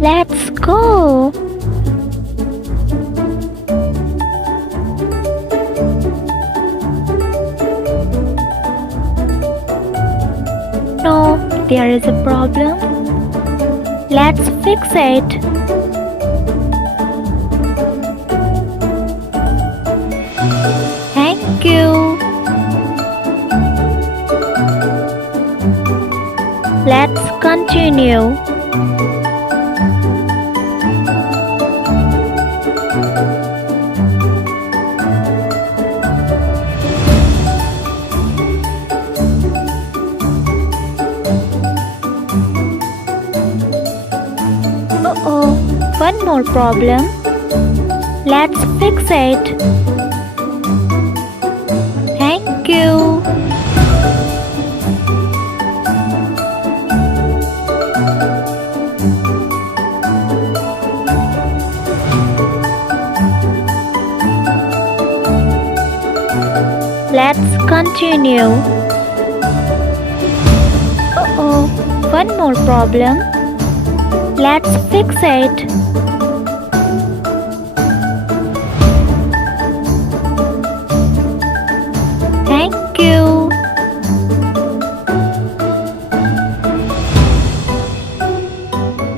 Let's go. No, there is a problem. Let's fix it. Thank you. Let's continue. Uh-oh, one more problem. Let's fix it. Thank you. Let's continue. Uh-oh, one more problem. Let's fix it.